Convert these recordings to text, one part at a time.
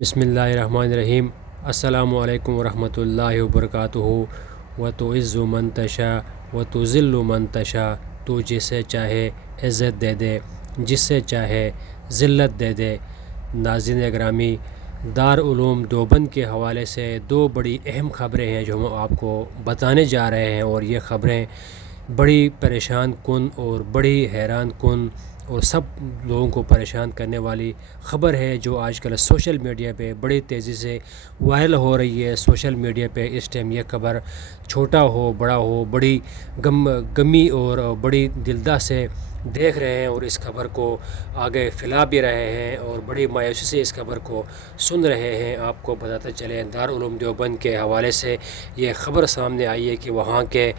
بسم اللہ الرحمن الرحیم۔ السلام علیکم ورحمۃ اللہ وبرکاتہ۔ وتعز من تشاء وتذل من تشاء، تو جسے چاہے عزت دے دے، جس سے چاہے ذلت دے دے۔ ناظرین اگرامی، دارالعلوم دیوبند کے حوالے سے دو بڑی اہم خبریں ہیں جو ہم آپ کو بتانے جا رہے ہیں، اور یہ خبریں بڑی پریشان کن اور بڑی حیران کن اور سب لوگوں کو پریشان کرنے والی خبر ہے، جو آج کل سوشل میڈیا پہ بڑی تیزی سے وائرل ہو رہی ہے۔ سوشل میڈیا پہ اس ٹائم یہ خبر چھوٹا ہو بڑا ہو بڑی غمی اور بڑی دلدہ سے دیکھ رہے ہیں، اور اس خبر کو آگے پھیلا بھی رہے ہیں، اور بڑی مایوسی سے اس خبر کو سن رہے ہیں۔ آپ کو بتاتے چلیں، دارالعلوم دیوبند کے حوالے سے یہ خبر سامنے آئی ہے کہ وہاں کے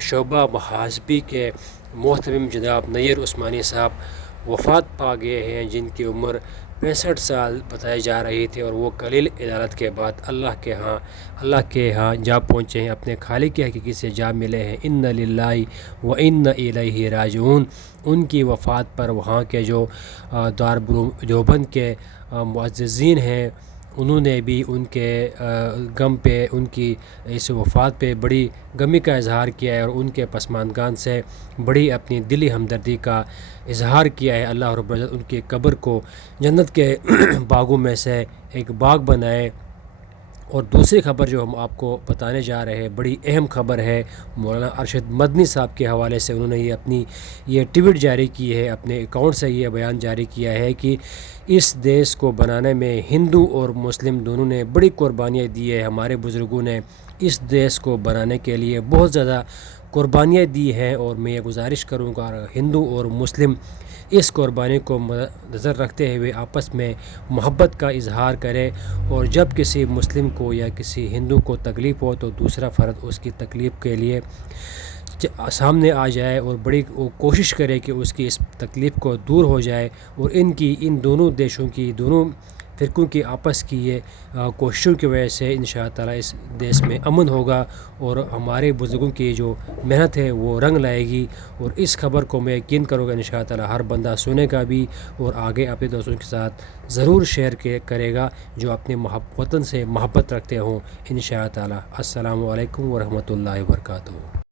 شعبہ محاسبی کے محترم جناب نیر عثمانی صاحب وفات پا گئے ہیں، جن کی عمر 65 سال بتائی جا رہی تھی، اور وہ قلیل عدالت کے بعد اللہ کے ہاں جا پہنچے ہیں، اپنے خالق کے حقیقی سے جا ملے ہیں۔ ان للہ و انا الیہ راجعون۔ ان کی وفات پر وہاں کے جو دارالعلوم دیوبند کے معززین ہیں، انہوں نے بھی ان کے غم پہ، ان کی اس وفات پہ بڑی غمی کا اظہار کیا ہے، اور ان کے پسماندگان سے بڑی اپنی دلی ہمدردی کا اظہار کیا ہے۔ اللہ رب العزت ان کی قبر کو جنت کے باغوں میں سے ایک باغ بنائے۔ اور دوسری خبر جو ہم آپ کو بتانے جا رہے ہیں، بڑی اہم خبر ہے، مولانا ارشد مدنی صاحب کے حوالے سے انہوں نے یہ ٹویٹ جاری کی ہے، اپنے اکاؤنٹ سے یہ بیان جاری کیا ہے کہ اس دیش کو بنانے میں ہندو اور مسلم دونوں نے بڑی قربانیاں دی ہے۔ ہمارے بزرگوں نے اس دیش کو بنانے کے لیے بہت زیادہ قربانیاں دی ہیں، اور میں یہ گزارش کروں گا ہندو اور مسلم اس قربانی کو نظر رکھتے ہوئے آپس میں محبت کا اظہار کرے، اور جب کسی مسلم کو یا کسی ہندو کو تکلیف ہو تو دوسرا فرد اس کی تکلیف کے لیے سامنے آ جائے، اور بڑی کوشش کرے کہ اس کی اس تکلیف کو دور ہو جائے، اور ان دونوں دیشوں کی، دونوں فرقوں کی آپس کی یہ کوششوں کی وجہ سے انشاء تعالیٰ اس دیش میں امن ہوگا، اور ہمارے بزرگوں کی جو محنت ہے وہ رنگ لائے گی۔ اور اس خبر کو میں یقین کروں گا انشاء تعالیٰ ہر بندہ سنے گا بھی، اور آگے اپنے دوستوں کے ساتھ ضرور شیئر کرے گا جو اپنے وطن سے محبت رکھتے ہوں انشاء تعالیٰ۔ السلام علیکم ورحمۃ اللہ وبرکاتہ۔